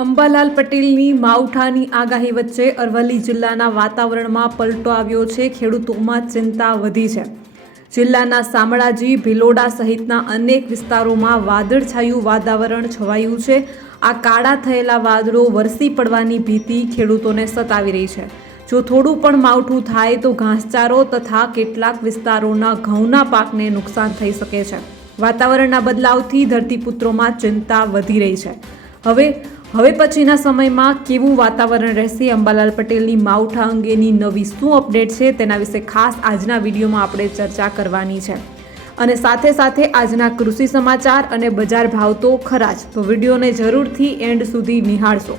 અંબાલાલ પટેલની માવઠાની આગાહી વચ્ચે અરવલ્લી જિલ્લાના વાતાવરણમાં પલટો આવ્યો છે. ખેડૂતોમાં ચિંતા વધી છે. જિલ્લાના શામળાજી, ભિલોડા સહિતના અનેક વિસ્તારોમાં વાદળછાયું વાતાવરણ છવાયું છે. આ કાળા થયેલા વાદળો વરસી પડવાની ભીતિ ખેડૂતોને સતાવી રહી છે. જો થોડું પણ માવઠું થાય તો ઘાસચારો તથા કેટલાક વિસ્તારોના ઘઉંના પાકને નુકસાન થઈ શકે છે. વાતાવરણના બદલાવથી ધરતીપુત્રોમાં ચિંતા વધી રહી છે. હવે હવે પછીના સમયમાં કેવું વાતાવરણ રહેશે? અંબાલાલ પટેલની માવઠા અંગેની નવી શું અપડેટ છે? તેના વિશે ખાસ આજના વિડીયોમાં આપણે ચર્ચા કરવાની છે. અને સાથે સાથે આજના કૃષિ સમાચાર અને બજાર ભાવ તો ખરા જ. તો વિડીયોને જરૂરથી એન્ડ સુધી નિહાળશો.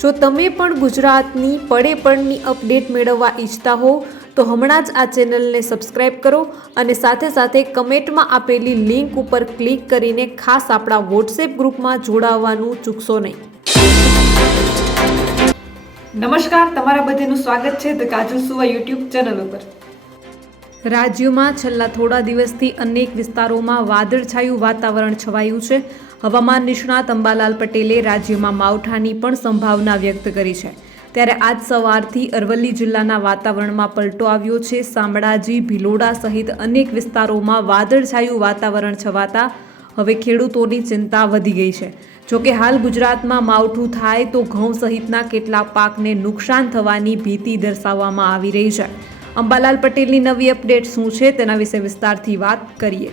જો તમે પણ ગુજરાતની પડે પડની અપડેટ મેળવવા ઈચ્છતા હો તો હમણાં જ આ ચેનલને સબસ્ક્રાઇબ કરો અને સાથે સાથે કમેન્ટમાં આપેલી લિંક ઉપર ક્લિક કરીને ખાસ આપણા વોટ્સએપ ગ્રુપમાં જોડાવવાનું ચૂકશો નહીં. નમસ્કાર તમારા બધાનું સ્વાગત છે ધ કાજલ સુવા યુટ્યુબ ચેનલ ઉપર. રાજ્યમાં છેલ્લા થોડા દિવસથી અનેક વિસ્તારોમાં વાદળછાયું વાતાવરણ છવાયું છે. હવામાન નિષ્ણાત અંબાલાલ પટેલે રાજ્યમાં માવઠાની પણ સંભાવના વ્યક્ત કરી છે. ત્યારે આજ સવારથી અરવલ્લી જિલ્લાના વાતાવરણમાં પલટો આવ્યો છે. શામળાજી, ભિલોડા સહિત અનેક વિસ્તારોમાં વાદળછાયું વાતાવરણ છવાતા હવે ખેડૂતોની ચિંતા વધી ગઈ છે. જોકે હાલ ગુજરાતમાં માવઠું થાય તો ઘઉં સહિતના કેટલાક પાકને નુકસાન થવાની ભીતિ દર્શાવવામાં આવી રહી છે. અંબાલાલ પટેલની નવી અપડેટ શું છે તેના વિશે વિસ્તારથી વાત કરીએ.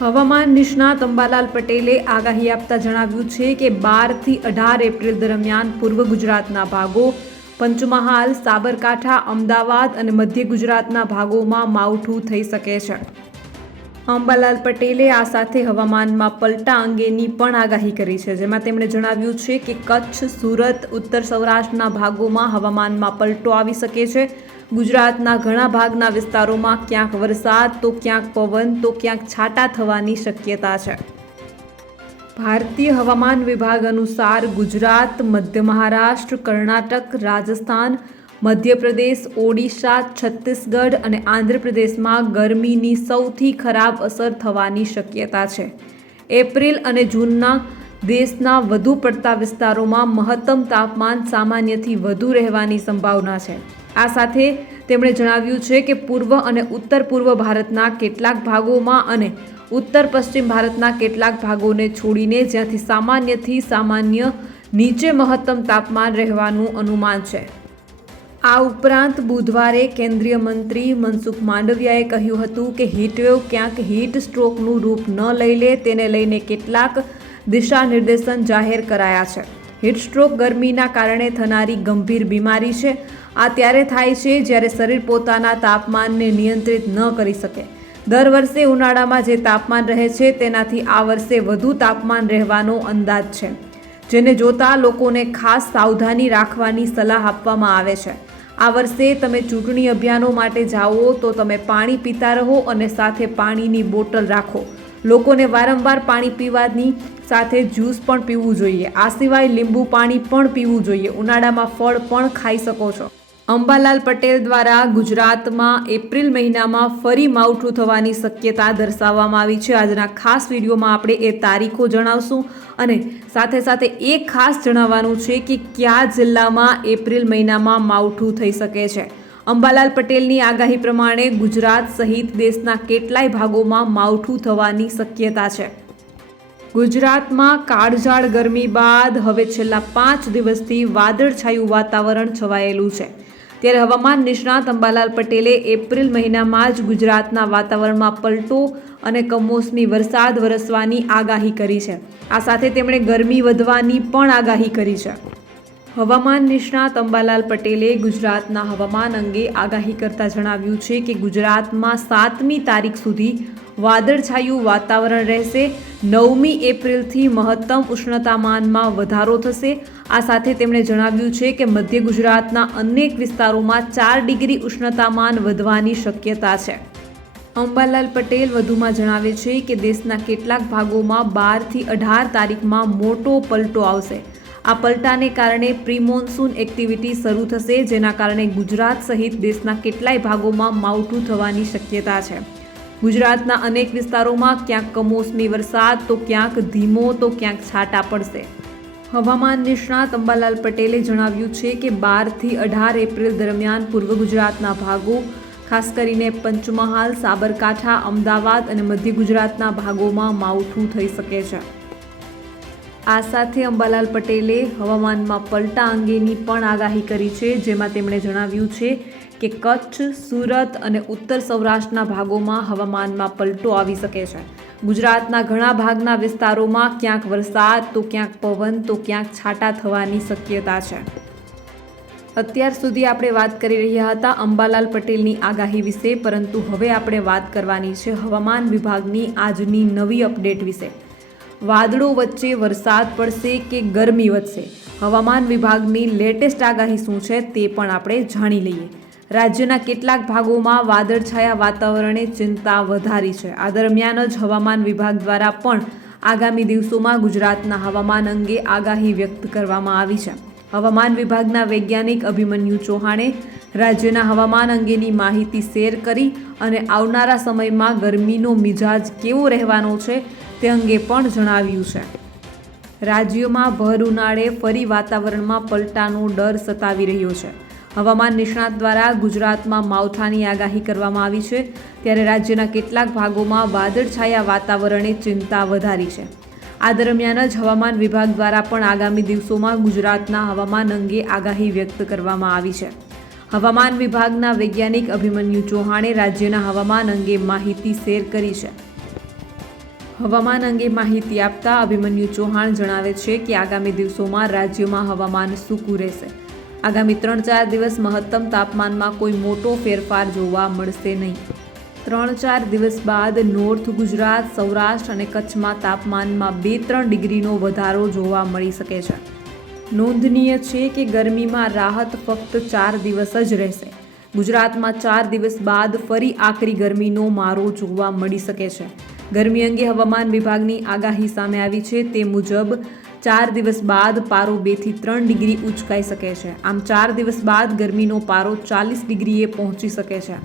હવામાન નિષ્ણાત અંબાલાલ પટેલે આગાહી આપતા જણાવ્યું છે કે બારથી અઢાર એપ્રિલ દરમિયાન પૂર્વ ગુજરાતના ભાગો, પંચમહાલ, સાબરકાંઠા, અમદાવાદ અને મધ્ય ગુજરાતના ભાગોમાં માવઠું થઈ શકે છે. અંબાલાલ પટેલે આ સાથે હવામાનમાં પલટા અંગેની પણ આગાહી કરી છે, જેમાં તેમણે જણાવ્યું છે કે કચ્છ, સુરત, ઉત્તર સૌરાષ્ટ્રના ભાગોમાં હવામાનમાં પલટો આવી શકે છે ગુજરાતના ઘણા ભાગના વિસ્તારોમાં ક્યાંક વરસાદ, તો ક્યાંક પવન, તો ક્યાંક છાંટા થવાની શક્યતા છે. ભારતીય હવામાન વિભાગ અનુસાર ગુજરાત, મધ્ય મહારાષ્ટ્ર, કર્ણાટક, રાજસ્થાન, મધ્યપ્રદેશ, ઓડિશા, છત્તીસગઢ અને આંધ્રપ્રદેશમાં ગરમીની સૌથી ખરાબ અસર થવાની શક્યતા છે. એપ્રિલ અને જૂનના દેશના વધુ પડતા વિસ્તારોમાં મહત્તમ તાપમાન સામાન્યથી વધુ રહેવાની સંભાવના છે. આ સાથે તેમણે જણાવ્યું છે કે પૂર્વ અને ઉત્તર પૂર્વ ભારતના કેટલાક ભાગોમાં અને ઉત્તર પશ્ચિમ ભારતના કેટલાક ભાગોને છોડીને જ્યાંથી સામાન્યથી સામાન્ય નીચે મહત્તમ તાપમાન રહેવાનું અનુમાન છે. આ ઉપરાંત બુધવારે કેન્દ્રીય મંત્રી મનસુખ માંડવિયાએ કહ્યું હતું કે હીટવેવ ક્યાંક હીટ સ્ટ્રોકનું રૂપ ન લઈ લે તેને લઈને કેટલાક દિશા નિર્દેશન જાહેર કરાયા છે. હીટ સ્ટ્રોક ગરમીના કારણે થનારી ગંભીર બીમારી છે. આ ત્યારે થાય છે જ્યારે શરીર પોતાના તાપમાનને નિયંત્રિત ન કરી શકે. દર વર્ષે ઉનાળામાં જે તાપમાન રહે છે તેનાથી આ વર્ષે વધુ તાપમાન રહેવાનો અંદાજ છે, જેને જોતા લોકોને ખાસ સાવધાની રાખવાની સલાહ આપવામાં આવે છે. આ વર્ષે તમે ચૂંટણી અભિયાનો માટે જાઓ તો તમે પાણી પીતા રહો અને સાથે પાણીની બોટલ રાખો. લોકોને વારંવાર પાણી પીવાની સાથે જ્યુસ પણ પીવું જોઈએ. આ સિવાય લીંબુ પાણી પણ પીવું જોઈએ. ઉનાળામાં ફળ પણ ખાઈ શકો છો. અંબાલાલ પટેલ દ્વારા ગુજરાતમાં એપ્રિલ મહિનામાં ફરી માવઠું થવાની શક્યતા દર્શાવવામાં આવી છે. આજના ખાસ વિડીયોમાં આપણે એ તારીખો જણાવશું અને સાથે સાથે એ ખાસ જણાવવાનું છે કે કયા જિલ્લામાં એપ્રિલ મહિનામાં માવઠું થઈ શકે છે. અંબાલાલ પટેલની આગાહી પ્રમાણે ગુજરાત સહિત દેશના કેટલાય ભાગોમાં માવઠું થવાની શક્યતા છે. ગુજરાતમાં કાળઝાળ ગરમી બાદ હવે છેલ્લા પાંચ દિવસથી વાદળછાયું વાતાવરણ છવાયેલું છે. ત્યારે હવામાન નિષ્ણાત અંબાલાલ પટેલે એપ્રિલ મહિનામાં જ ગુજરાતના વાતાવરણમાં પલટો અને કમોસમી વરસાદ વરસવાની આગાહી કરી છે. આ સાથે તેમણે ગરમી વધવાની પણ આગાહી કરી છે. હવામાન નિષ્ણાત અંબાલાલ પટેલે ગુજરાતના હવામાન અંગે આગાહી કરતા જણાવ્યું છે કે ગુજરાતમાં સાતમી તારીખ સુધી વાદળછાયું વાતાવરણ રહેશે. નવમી એપ્રિલથી મહત્તમ ઉષ્ણતામાનમાં વધારો થશે. આ સાથે તેમણે જણાવ્યું છે કે મધ્ય ગુજરાતના અનેક વિસ્તારોમાં ચાર ડિગ્રી ઉષ્ણતામાન વધવાની શક્યતા છે. અંબાલાલ પટેલ વધુમાં જણાવે છે કે દેશના કેટલાક ભાગોમાં બારથી અઢાર તારીખમાં મોટો પલટો આવશે. આ પલટાને કારણે પ્રિમોન્સૂન એક્ટિવિટી શરૂ થશે, જેના કારણે ગુજરાત સહિત દેશના કેટલાય ભાગોમાં માવઠું થવાની શક્યતા છે. ગુજરાતના અનેક વિસ્તારોમાં ક્યાંક કમોસમી વરસાદ, તો ક્યાંક ધીમો, તો ક્યાંક છાંટા પડશે. હવામાન નિષ્ણાત અંબાલાલ પટેલે જણાવ્યું છે કે બારથી અઢાર એપ્રિલ દરમિયાન પૂર્વ ગુજરાતના ભાગો, ખાસ કરીને પંચમહાલ, સાબરકાંઠા, અમદાવાદ અને મધ્ય ગુજરાતના ભાગોમાં માવઠું થઈ શકે છે. આ સાથે અંબાલાલ પટેલે હવામાનમાં પલટા અંગેની પણ આગાહી કરી છે, જેમાં તેમણે જણાવ્યું છે કે કચ્છ, સુરત અને ઉત્તર સૌરાષ્ટ્રના ભાગોમાં હવામાનમાં પલટો આવી શકે છે. ગુજરાતના ઘણા ભાગના વિસ્તારોમાં ક્યાંક વરસાદ, તો ક્યાંક પવન, તો ક્યાંક છાંટા થવાની શક્યતા છે. અત્યાર સુધી આપણે વાત કરી રહ્યા હતા અંબાલાલ પટેલની આગાહી વિશે, પરંતુ હવે આપણે વાત કરવાની છે હવામાન વિભાગની આજની નવી અપડેટ વિશે. વાદળો વચ્ચે વરસાદ પડશે કે ગરમી વધશે? હવામાન વિભાગની લેટેસ્ટ આગાહી શું છે તે પણ આપણે જાણી લઈએ. રાજ્યના કેટલાક ભાગોમાં વાદળછાયા વાતાવરણે ચિંતા વધારી છે. આ દરમિયાન જ હવામાન વિભાગ દ્વારા પણ આગામી દિવસોમાં ગુજરાતના હવામાન અંગે આગાહી વ્યક્ત કરવામાં આવી છે. હવામાન વિભાગના વૈજ્ઞાનિક અભિમન્યુ ચૌહાણે રાજ્યના હવામાન અંગેની માહિતી શેર કરી અને આવનારા સમયમાં ગરમીનો મિજાજ કેવો રહેવાનો છે તે અંગે પણ જણાવ્યું છે. રાજ્યોમાં ભર ઉનાળે ફરી વાતાવરણમાં પલટાનો ડર સતાવી રહ્યો છે. હવામાન નિષ્ણાત દ્વારા ગુજરાતમાં માવઠાની આગાહી કરવામાં આવી છે. ત્યારે રાજ્યના કેટલાક ભાગોમાં વાદળછાયા વાતાવરણે ચિંતા વધારી છે. આ દરમિયાન જ હવામાન વિભાગ દ્વારા પણ આગામી દિવસોમાં ગુજરાતના હવામાન અંગે આગાહી વ્યક્ત કરવામાં આવી છે. હવામાન વિભાગના વૈજ્ઞાનિક અભિમન્યુ ચૌહાણે રાજ્યના હવામાન અંગે માહિતી શેર કરી છે. હવામાન અંગે માહિતી આપતા અભિમન્યુ ચૌહાણ જણાવે છે કે આગામી દિવસોમાં રાજ્યમાં હવામાન સૂકું રહેશે. આગામી ત્રણ ચાર દિવસ મહત્તમ તાપમાનમાં કોઈ મોટો ફેરફાર જોવા મળશે નહીં. ત્રણ ચાર દિવસ બાદ નોર્થ ગુજરાત, સૌરાષ્ટ્ર અને કચ્છમાં તાપમાનમાં બે ત્રણ ડિગ્રીનો વધારો જોવા મળી શકે છે. નોંધનીય છે કે ગરમીમાં રાહત ફક્ત ચાર દિવસ જ રહેશે. ગુજરાતમાં ચાર દિવસ બાદ ફરી આકરી ગરમીનો મારો જોવા મળી શકે છે. ગરમી અંગે હવામાન વિભાગની આગાહી સામે આવી છે તે મુજબ ચાર દિવસ બાદ પારો બેથી ત્રણ ડિગ્રી ઉંચકાઈ શકે છે. આમ ચાર દિવસ બાદ ગરમીનો પારો ચાલીસ ડિગ્રીએ પહોંચી શકે છે.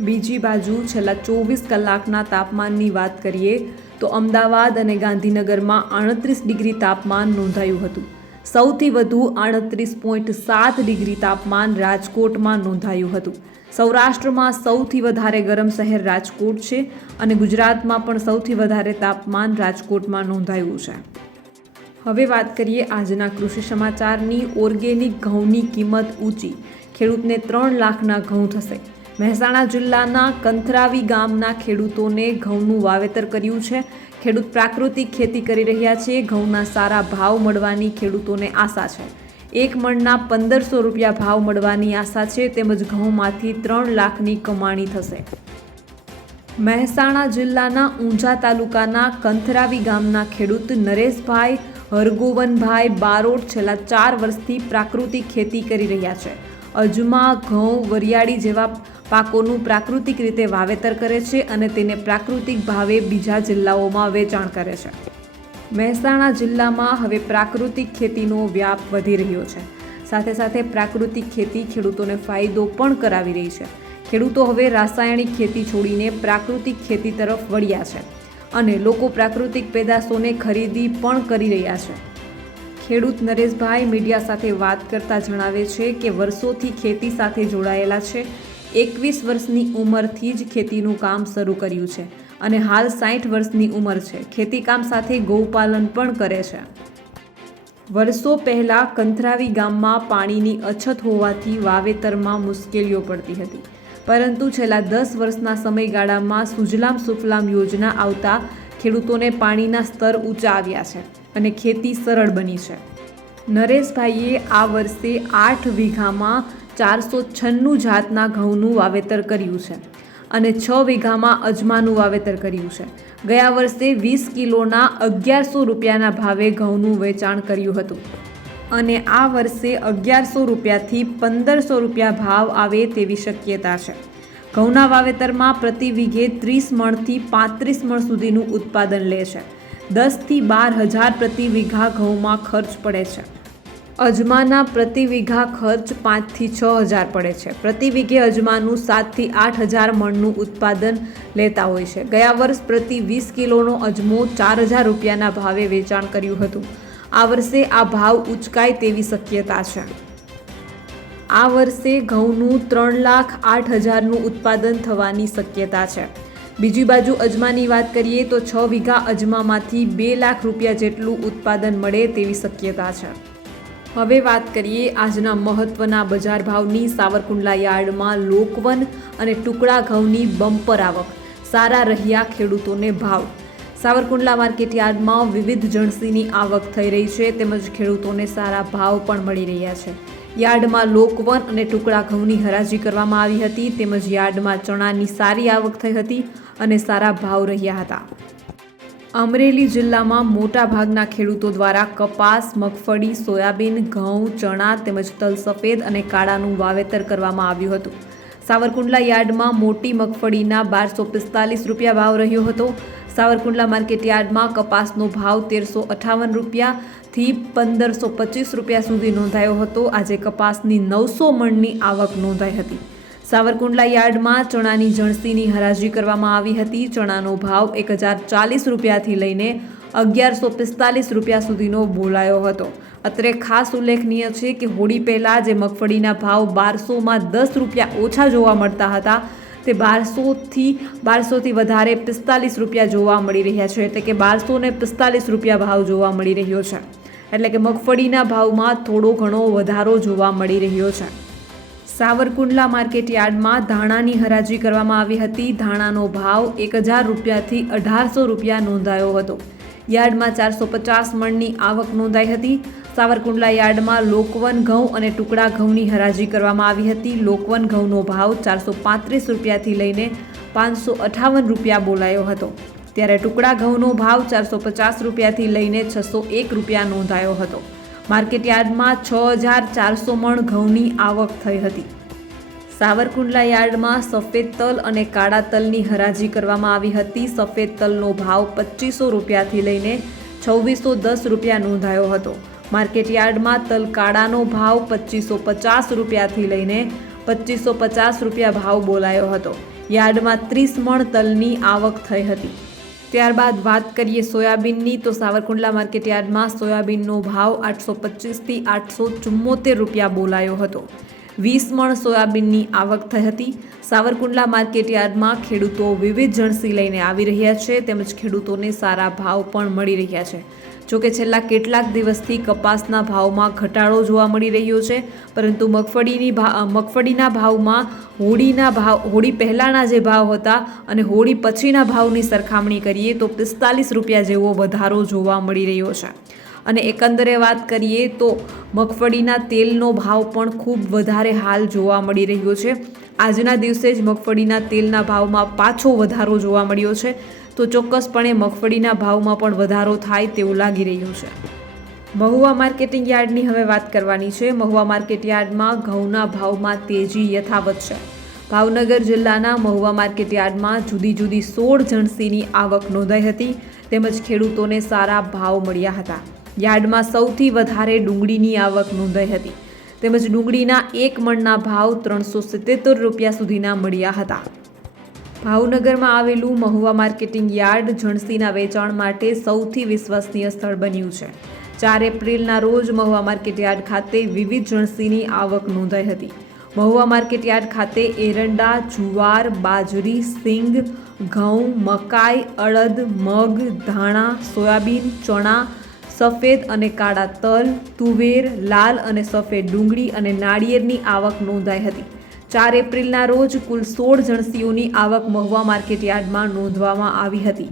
બીજી બાજુ છેલ્લા ચોવીસ કલાકના તાપમાનની વાત કરીએ તો અમદાવાદ અને ગાંધીનગરમાં આડત્રીસ ડિગ્રી તાપમાન નોંધાયું હતું. સૌથી વધુ આડત્રીસ પોઈન્ટ સાત ડિગ્રી તાપમાન રાજકોટમાં નોંધાયું હતું. સૌરાષ્ટ્રમાં સૌથી વધારે ગરમ શહેર રાજકોટ છે અને ગુજરાતમાં પણ સૌથી વધારે તાપમાન રાજકોટમાં નોંધાયું છે. હવે વાત કરીએ આજના કૃષિ સમાચારની. ઓર્ગેનિક ઘઉંની કિંમત ઊંચી. ખેડૂતને ત્રણ લાખના ઘઉં થશે. મહેસાણા જિલ્લાના કંથરાવી ગામના ખેડૂતોને ઘઉંનું વાવેતર કર્યું છે. ખેડૂત પ્રાકૃતિક ખેતી કરી રહ્યા છે. ઘઉંના સારા ભાવ મળવાની ખેડૂતોને આશા છે. એક મણના પંદરસો રૂપિયા ભાવ મળવાની આશા છે. તેમજ ઘઉંમાંથી ત્રણ લાખની કમાણી થશે. મહેસાણા જિલ્લાના ઊંઝા તાલુકાના કંથરાવી ગામના ખેડૂત નરેશભાઈ હરગોવનભાઈ બારોટ છેલ્લા ચાર વર્ષથી પ્રાકૃતિક ખેતી કરી રહ્યા છે. અજમા, ઘઉં, વરિયાળી જેવા પાકોનું પ્રાકૃતિક રીતે વાવેતર કરે છે અને તેને પ્રાકૃતિક ભાવે બીજા જિલ્લાઓમાં વેચાણ કરે છે. મહેસાણા જિલ્લામાં હવે પ્રાકૃતિક ખેતીનો વ્યાપ વધી રહ્યો છે. સાથે સાથે પ્રાકૃતિક ખેતી ખેડૂતોને ફાયદો પણ કરાવી રહી છે. ખેડૂતો હવે રાસાયણિક ખેતી છોડીને પ્રાકૃતિક ખેતી તરફ વળ્યા છે. અને લોકો પ્રાકૃતિક પેદાશોને ખરીદી પણ કરી રહ્યા છે. ખેડૂત નરેશભાઈ મીડિયા સાથે વાત કરતા જણાવે છે કે વર્ષોથી ખેતી સાથે જોડાયેલા છે. એકવીસ વર્ષની ઉંમરથી જ ખેતીનું કામ શરૂ કર્યું છે અને હાલ સાઠ વર્ષની ઉંમર છે. ખેતીકામ સાથે ગૌપાલન પણ કરે છે. વર્ષો પહેલાં કંથરાવી ગામમાં પાણીની અછત હોવાથી વાવેતરમાં મુશ્કેલીઓ પડતી હતી. પરંતુ છેલ્લા દસ વર્ષના સમયગાળામાં સુજલામ સુફલામ યોજના આવતા ખેડૂતોને પાણીના સ્તર ઊંચા આવ્યા છે અને ખેતી સરળ બની છે. નરેશભાઈએ આ વર્ષે આઠ વીઘામાં ચારસો છન્નું જાતના ઘઉંનું વાવેતર કર્યું છે અને છ વીઘામાં અજમાનું વાવેતર કર્યું છે. ગયા વર્ષે વીસ કિલોના અગિયારસો રૂપિયાના ભાવે ઘઉંનું વેચાણ કર્યું હતું. અને આ વર્ષે અગિયારસો રૂપિયાથી પંદરસો રૂપિયા ભાવ આવે તેવી શક્યતા છે. ઘઉંના વાવેતરમાં પ્રતિ વીઘે ત્રીસ મણથી પાંત્રીસ મણ સુધીનું ઉત્પાદન લે છે. દસથી બાર હજાર પ્રતિ વીઘા ઘઉંમાં ખર્ચ પડે છે. અજમાના પ્રતિ વીઘા ખર્ચ પાંચથી છ હજાર પડે છે. પ્રતિ વીઘે અજમાનું સાતથી આઠ હજાર મણનું ઉત્પાદન લેતા હોય છે. ગયા વર્ષ પ્રતિ વીસ કિલોનો અજમો ચાર હજાર રૂપિયાના ભાવે વેચાણ કર્યું હતું. આ વર્ષે આ ભાવ ઉચકાય તેવી શક્યતા છે. આ વર્ષે ઘઉંનું ત્રણ લાખ આઠ હજારનું ઉત્પાદન થવાની શક્યતા છે. બીજી બાજુ અજમાની વાત કરીએ તો છ વીઘા અજમામાંથી બે લાખ રૂપિયા જેટલું ઉત્પાદન મળે તેવી શક્યતા છે. હવે વાત કરીએ આજના મહત્વના બજાર ભાવની સાવરકુંડલા યાર્ડમાં લોકવન અને ટુકડા ઘઉંની બમ્પર આવક. સારા રહ્યા ખેડૂતોને ભાવ. સાવરકુંડલા માર્કેટ યાર્ડમાં વિવિધ જણસીની આવક થઈ રહી છે તેમજ ખેડૂતોને સારા ભાવ પણ મળી રહ્યા છે. યાર્ડમાં લોકવન અને ટુકડા ઘઉંની હરાજી કરવામાં આવી હતી તેમજ યાર્ડમાં ચણાની સારી આવક થઈ હતી અને સારા ભાવ રહ્યા હતા. અમરેલી જિલ્લામાં મોટા ભાગના ખેડૂતો દ્વારા કપાસ, મગફળી, સોયાબીન, ઘઉં, ચણા તેમજ તલ સફેદ અને કાળાનું વાવેતર કરવામાં આવ્યું હતું. સાવરકુંડલા યાર્ડમાં મોટી મગફળીના બારસો પિસ્તાલીસ રૂપિયા ભાવ રહ્યો હતો. સાવરકુંડલા માર્કેટ યાર્ડમાં કપાસનો ભાવ તેરસો અઠાવન રૂપિયાથી પંદરસો પચીસ રૂપિયા સુધી નોંધાયો હતો. આજે કપાસની નવસો મણની આવક નોંધાઈ હતી. સાવરકુંડલા યાર્ડમાં ચણાની જણસીની હરાજી કરવામાં આવી હતી. ચણાનો ભાવ એક હજાર ચાલીસ રૂપિયાથી લઈને અગિયારસો પિસ્તાલીસ રૂપિયા સુધીનો બોલાયો હતો. અત્રે ખાસ ઉલ્લેખનીય છે કે હોળી પહેલાં જે મગફળીના ભાવ બારસોમાં દસ રૂપિયા ઓછા જોવા મળતા હતા. તે બારસોથી બારસોથી વધારે પિસ્તાલીસ રૂપિયા જોવા મળી રહ્યા છે. એટલે કે બારસો ને પિસ્તાલીસ રૂપિયા ભાવ જોવા મળી રહ્યો છે. એટલે કે મગફળીના ભાવમાં થોડો ઘણો વધારો જોવા મળી રહ્યો છે. સાવરકુંડલા માર્કેટ યાર્ડમાં ધાણાની હરાજી કરવામાં આવી હતી. ધાણાનો ભાવ એક હજાર રૂપિયાથી અઢારસો રૂપિયા નોંધાયો હતો. યાર્ડમાં ચારસો પચાસ મણની આવક નોંધાઈ હતી. સાવરકુંડલા યાર્ડમાં લોકવન ઘઉં અને ટુકડા ઘઉંની હરાજી કરવામાં આવી હતી. લોકવન ઘઉંનો ભાવ ચારસો પાંત્રીસ રૂપિયાથી લઈને પાંચસો અઠાવન રૂપિયા બોલાયો હતો. ત્યારે ટુકડા ઘઉંનો ભાવ ચારસો પચાસ રૂપિયાથી લઈને છસો એક રૂપિયા નોંધાયો હતો. માર્કેટ યાર્ડમાં છ હજાર ચારસો મણ ઘઉંની આવક થઈ હતી. સાવરકુંડલા યાર્ડમાં સફેદ તલ અને કાળા તલની હરાજી કરવામાં આવી હતી. સફેદ તલનો ભાવ પચીસો રૂપિયાથી લઈને છવ્વીસો દસ રૂપિયા નોંધાયો હતો. માર્કેટ યાર્ડમાં તલકાળાનો ભાવ પચીસો પચાસ રૂપિયાથી લઈને પચીસો પચાસ રૂપિયા ભાવ બોલાયો હતો. યાર્ડમાં ત્રીસ મણ તલની આવક થઈ હતી. ત્યારબાદ વાત કરીએ સોયાબીનની, તો સાવરકુંડલા માર્કેટ યાર્ડમાં સોયાબીનનો ભાવ આઠસો પચીસથી આઠસો ચુમ્મોતેર રૂપિયા બોલાયો હતો. વીસ મણ સોયાબીનની આવક થઈ હતી. સાવરકુંડલા માર્કેટ યાર્ડમાં ખેડૂતો વિવિધ જણસી લઈને આવી રહ્યા છે, તેમજ ખેડૂતોને સારા ભાવ પણ મળી રહ્યા છે. જોકે છેલ્લા કેટલાક દિવસથી કપાસના ભાવમાં ઘટાડો જોવા મળી રહ્યો છે, પરંતુ મગફળીની મગફળીના ભાવમાં હોળીના ભાવ, હોળી પહેલાંના જે ભાવ હતા અને હોળી પછીના ભાવની સરખામણી કરીએ તો પિસ્તાલીસ રૂપિયા જેવો વધારો જોવા મળી રહ્યો છે. અને એકંદરે વાત કરીએ તો મગફળીના તેલનો ભાવ પણ ખૂબ વધારે હાલ જોવા મળી રહ્યો છે. આજના દિવસે જ મગફળીના તેલના ભાવમાં પાછો વધારો જોવા મળ્યો છે. તો ચોક્કસપણે મગફળીના ભાવમાં પણ વધારો થાય તેવું લાગી રહ્યું છે. મહુવા માર્કેટિંગ યાર્ડની હવે વાત કરવાની છે. મહુવા માર્કેટ યાર્ડમાં ઘઉંના ભાવમાં તેજી યથાવત છે. ભાવનગર જિલ્લાના મહુવા માર્કેટ યાર્ડમાં જુદી જુદી સોળ જણસીની આવક નોંધાઈ હતી. તેમજ ખેડૂતોને સારા ભાવ મળ્યા હતા. યાર્ડમાં સૌથી વધારે ડુંગળીની આવક નોંધાઈ હતી. તેમજ ડુંગળીના એક મણના ભાવ ત્રણસો સિત્તેર રૂપિયા સુધીના મળ્યા હતા. ભાવનગરમાં આવેલું મહુવા માર્કેટિંગ યાર્ડ જણસીના વેચાણ માટે સૌથી વિશ્વસનીય સ્થળ બન્યું છે. ચાર એપ્રિલના રોજ મહુવા માર્કેટ યાર્ડ ખાતે વિવિધ જણસીની આવક નોંધાઈ હતી. મહુવા માર્કેટ યાર્ડ ખાતે એરંડા, જુવાર, બાજરી, સિંગ, ઘઉં, મકાઈ, અડદ, મગ, ધાણા, સોયાબીન, ચણા, સફેદ અને કાળા તલ, તુવેર, લાલ અને સફેદ ડુંગળી અને નાળિયેરની આવક નોંધાઈ હતી. ચાર એપ્રિલના રોજ કુલ સોળ જણસીઓની આવક મહુવા માર્કેટ યાર્ડમાં નોંધવામાં આવી હતી.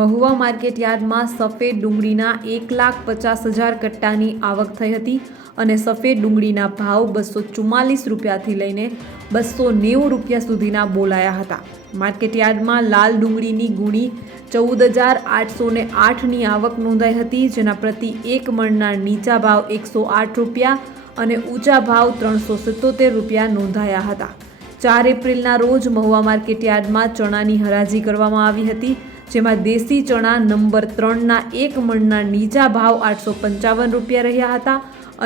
મહુવા માર્કેટ યાર્ડમાં સફેદ ડુંગળીના એક લાખ પચાસ હજાર કટ્ટાની આવક થઈ હતી અને સફેદ ડુંગળીના ભાવ બસો ચુમ્માલીસ રૂપિયાથી લઈને બસો નેવું રૂપિયા સુધીના બોલાયા હતા. માર્કેટ યાર્ડમાં લાલ ડુંગળીની ગુણી ચૌદ હજાર આઠસો ને આઠની આવક નોંધાઈ હતી, જેના પ્રતિ એક મણના નીચા ભાવ એકસો આઠ રૂપિયા અને ઊંચા ભાવ ત્રણસો સિત્તોતેર રૂપિયા નોંધાયા હતા. ચાર એપ્રિલના રોજ મહુવા માર્કેટ યાર્ડમાં ચણાની હરાજી કરવામાં આવી હતી, જેમાં દેશી ચણા નંબર ત્રણના એક મણના નીચા ભાવ આઠસો પંચાવન રૂપિયા રહ્યા હતા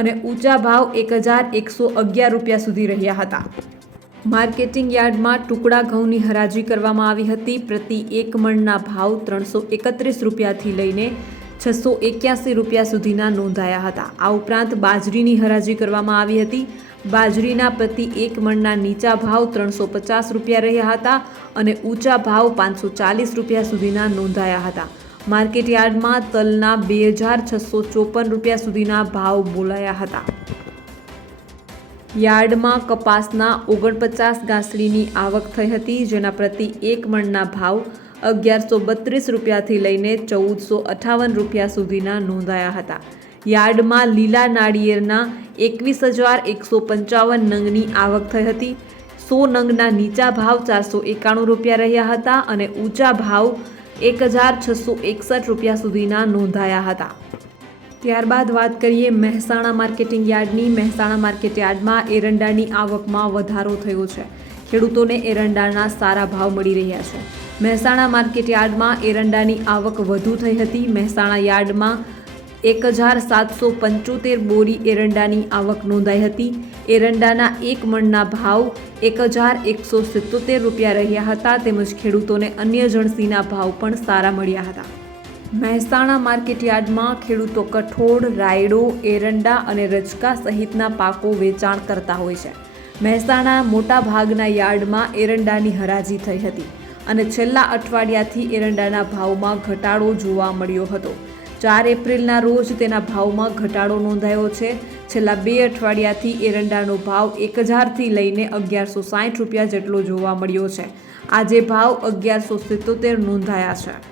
અને ઊંચા ભાવ એક હજાર એકસો અગિયાર રૂપિયા સુધી રહ્યા હતા. માર્કેટિંગ યાર્ડમાં ટુકડા ઘઉંની હરાજી કરવામાં આવી હતી. પ્રતિ એક મણના ભાવ ત્રણસો એકત્રીસ રૂપિયાથી લઈને છસો એક્યાસી રૂપિયા સુધીના નોંધાયા હતા. આ ઉપરાંત બાજરીની હરાજી કરવામાં આવી હતી. બાજરીના પ્રતિ એક મણના નીચા ભાવ ત્રણસો પચાસ રૂપિયા રહ્યા હતા અને ઊંચા ભાવ પાંચસો ચાલીસ રૂપિયા સુધીના નોંધાયા હતા. માર્કેટ યાર્ડમાં તલના બે હજાર છસો ચોપન રૂપિયા સુધીના ભાવ બોલાયા હતા. યાર્ડમાં કપાસના ઓગણપચાસ ગાંસડીની આવક થઈ હતી, જેના પ્રતિ એક મણના ભાવ અગિયારસો બત્રીસ રૂપિયાથી લઈને ચૌદસો અઠાવન રૂપિયા સુધીના નોંધાયા હતા. યાર્ડમાં લીલા નાળિયેરના એકવીસ હજાર એકસો પંચાવન નંગની આવક થઈ હતી. સો નંગના નીચા ભાવ ચારસો એકાણું રૂપિયા રહ્યા હતા અને ઊંચા ભાવ એક હજાર છસો એકસઠ રૂપિયા સુધીના નોંધાયા હતા. ત્યારબાદ વાત કરીએ મહેસાણા માર્કેટિંગ યાર્ડની. મહેસાણા માર્કેટ યાર્ડમાં એરંડાની આવકમાં વધારો થયો છે. ખેડૂતોને એરંડાના સારા ભાવ મળી રહ્યા છે. મહેસાણા માર્કેટ યાર્ડમાં એરંડાની આવક વધુ થઈ હતી. મહેસાણા યાર્ડમાં એક હજાર સાતસો પંચોતેર બોરી એરંડાની આવક નોંધાઈ હતી. એરંડાના એક મણના ભાવ એક હજાર એકસો સિત્તોતેર રૂપિયા રહ્યા હતા તેમજ ખેડૂતોને અન્ય જણસીના ભાવ પણ સારા મળ્યા હતા. મહેસાણા માર્કેટ યાર્ડમાં ખેડૂતો કઠોળ, રાયડો, એરંડા અને રચકા સહિતના પાકો વેચાણ કરતા હોય છે. મહેસાણા મોટા ભાગના યાર્ડમાં એરંડાની હરાજી થઈ હતી. અને છેલ્લા અઠવાડિયાથી એરંડાના ભાવમાં ઘટાડો જોવા મળ્યો હતો. ચાર એપ્રિલના રોજ તેના ભાવમાં ઘટાડો નોંધાયો છે. છેલ્લા બે અઠવાડિયાથી એરંડાનો ભાવ એક હજારથી લઈને અગિયારસો સાઠ રૂપિયા જેટલો જોવા મળ્યો છે. આજે ભાવ અગિયારસો સિત્તોતેર નોંધાયા છે.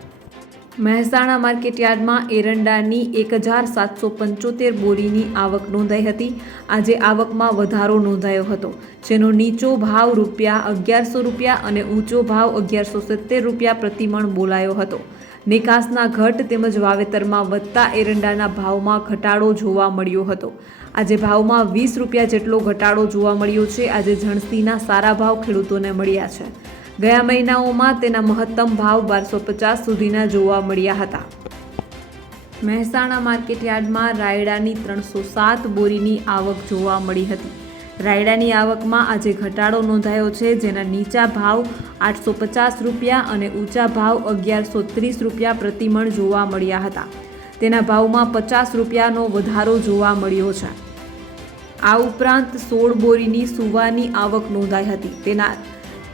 મહેસાણા માર્કેટ યાર્ડમાં એરંડાની એક હજાર સાતસો પંચોતેર બોરીની આવક નોંધાઈ હતી. આજે આવકમાં વધારો નોંધાયો હતો, જેનો નીચો ભાવ રૂપિયા અગિયારસો રૂપિયા અને ઊંચો ભાવ અગિયારસો સિત્તેર રૂપિયા પ્રતિમણ બોલાયો હતો. નિકાસના ઘટ તેમજ વાવેતરમાં વધતા એરંડાના ભાવમાં ઘટાડો જોવા મળ્યો હતો. આજે ભાવમાં વીસ રૂપિયા જેટલો ઘટાડો જોવા મળ્યો છે. આજે જણસીના સારા ભાવ ખેડૂતોને મળ્યા છે. ગયા મહિનાઓમાં તેના મહત્તમ ભાવ બારસો પચાસ સુધીના જોવા મળ્યા હતા. મહેસાણા માર્કેટ યાર્ડમાં રાયડાની ત્રણસો સાત બોરીની આવક જોવા મળી હતી. રાયડાની આવકમાં આજે ઘટાડો નોંધાયો છે, જેના નીચા ભાવ આઠસો પચાસ રૂપિયા અને ઊંચા ભાવ અગિયારસો ત્રીસ રૂપિયા પ્રતિમણ જોવા મળ્યા હતા. તેના ભાવમાં પચાસ રૂપિયાનો વધારો જોવા મળ્યો છે. આ ઉપરાંત સોળ બોરીની સુવાની આવક નોંધાઈ હતી. તેના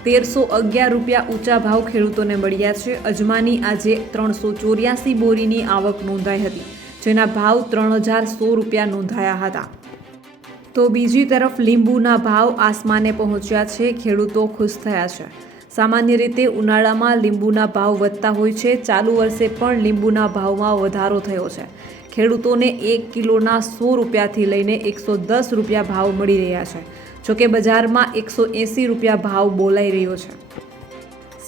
તેરસો અગિયાર રૂપિયા ઊંચા ભાવ ખેડૂતોને મળ્યા છે. અજમાની આજે ત્રણસો ચોર્યાસી બોરીની આવક નોંધાઈ હતી, જેના ભાવ ત્રણ હજાર સો રૂપિયા નોંધાયા હતા. તો બીજી તરફ લીંબુના ભાવ આસમાને પહોંચ્યા છે, ખેડૂતો ખુશ થયા છે. સામાન્ય રીતે ઉનાળામાં લીંબુના ભાવ વધતા હોય છે, ચાલુ વર્ષે પણ લીંબુના ભાવમાં વધારો થયો છે. ખેડૂતોને એક કિલોના સો રૂપિયાથી લઈને એકસો દસ રૂપિયા ભાવ મળી રહ્યા છે. જોકે બજારમાં એકસો એંસી રૂપિયા ભાવ બોલાઈ રહ્યો છે.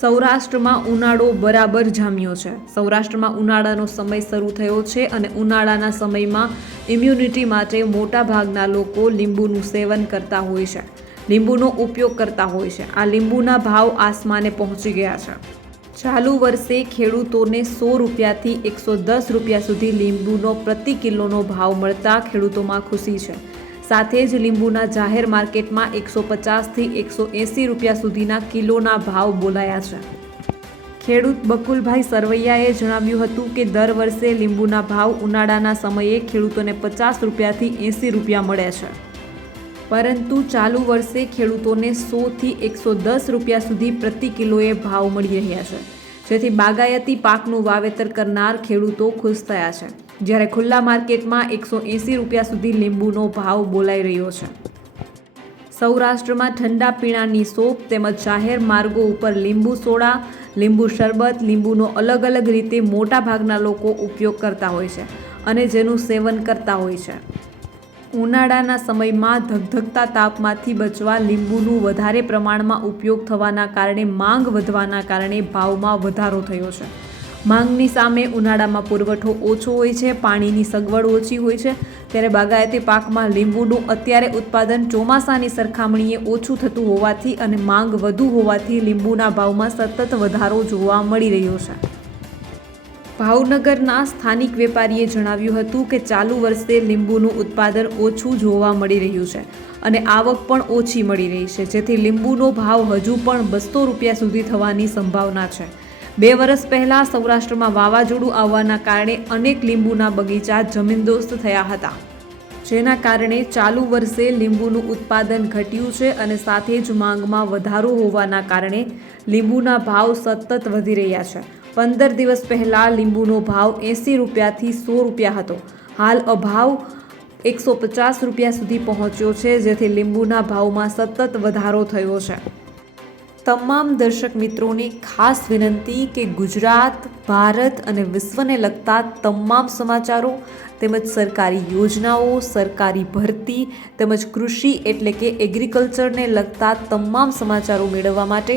સૌરાષ્ટ્રમાં ઉનાળો બરાબર જામ્યો છે. સૌરાષ્ટ્રમાં ઉનાળાનો સમય શરૂ થયો છે અને ઉનાળાના સમયમાં ઇમ્યુનિટી માટે મોટા ભાગના લોકો લીંબુનું સેવન કરતા હોય છે. લીંબુનો ઉપયોગ કરતા હોય છે. આ લીંબુના ભાવ આસમાને પહોંચી ગયા છે. ચાલુ વર્ષે ખેડૂતોને સો રૂપિયાથી એકસો દસ રૂપિયા સુધી લીંબુનો પ્રતિ કિલોનો ભાવ મળતા ખેડૂતોમાં ખુશી છે. સાથે જ લીંબુના જાહેર માર્કેટમાં એકસો પચાસથી એકસો એંસી રૂપિયા સુધીના કિલોના ભાવ બોલાયા છે. ખેડૂત બકુલભાઈ સરવૈયાએ જણાવ્યું હતું કે દર વર્ષે લીંબુના ભાવ ઉનાળાના સમયે ખેડૂતોને પચાસ રૂપિયાથી એંસી રૂપિયા મળે છે. પરંતુ ચાલુ વર્ષે ખેડૂતોને સોથી એકસો દસ રૂપિયા સુધી પ્રતિ કિલોએ ભાવ મળી રહ્યા છે. જેથી બાગાયતી પાકનું વાવેતર કરનાર ખેડૂતો ખુશ થયા છે. જ્યારે ખુલ્લા માર્કેટમાં એકસો એંસી રૂપિયા સુધી લીંબુનો ભાવ બોલાઈ રહ્યો છે. સૌરાષ્ટ્રમાં ઠંડા પીણાની સોપ તેમજ જાહેર માર્ગો ઉપર લીંબુ સોડા, લીંબુ શરબત, લીંબુનો અલગ અલગ રીતે મોટા ભાગના લોકો ઉપયોગ કરતા હોય છે અને જેનું સેવન કરતા હોય છે. ઉનાળાના સમયમાં ધગધગતા તાપમાંથી બચવા લીંબુનું વધારે પ્રમાણમાં ઉપયોગ થવાના કારણે માંગ વધવાના કારણે ભાવમાં વધારો થયો છે. માંગની સામે ઉનાળામાં પુરવઠો ઓછો હોય છે, પાણીની સગવડ ઓછી હોય છે. ત્યારે બાગાયતી પાકમાં લીંબુનું અત્યારે ઉત્પાદન ચોમાસાની સરખામણીએ ઓછું થતું હોવાથી અને માંગ વધુ હોવાથી લીંબુના ભાવમાં સતત વધારો જોવા મળી રહ્યો છે. ભાવનગરના સ્થાનિક વેપારીએ જણાવ્યું હતું કે ચાલુ વર્ષે લીંબુનું ઉત્પાદન ઓછું જોવા મળી રહ્યું છે અને આવક પણ ઓછી મળી રહી છે, જેથી લીંબુનો ભાવ હજુ પણ બસો રૂપિયા સુધી થવાની સંભાવના છે. બે વર્ષ પહેલાં સૌરાષ્ટ્રમાં વાવાઝોડું આવવાના કારણે અનેક લીંબુના બગીચા જમીનદોસ્ત થયા હતા. જેના કારણે ચાલુ વર્ષે લીંબુનું ઉત્પાદન ઘટ્યું છે અને સાથે જ માંગમાં વધારો હોવાના કારણે લીંબુના ભાવ સતત વધી રહ્યા છે. પંદર દિવસ પહેલાં લીંબુનો ભાવ એંસી રૂપિયાથી સો રૂપિયા હતો. હાલ અભાવ એકસો પચાસ રૂપિયા સુધી પહોંચ્યો છે, જેથી લીંબુના ભાવમાં સતત વધારો થયો છે. તમામ દર્શક મિત્રોને ખાસ વિનંતી કે ગુજરાત, ભારત અને વિશ્વને લગતા તમામ સમાચારો તેમજ સરકારી યોજનાઓ, સરકારી ભરતી તેમજ કૃષિ એટલે કે એગ્રીકલ્ચરને લગતા તમામ સમાચારો મેળવવા માટે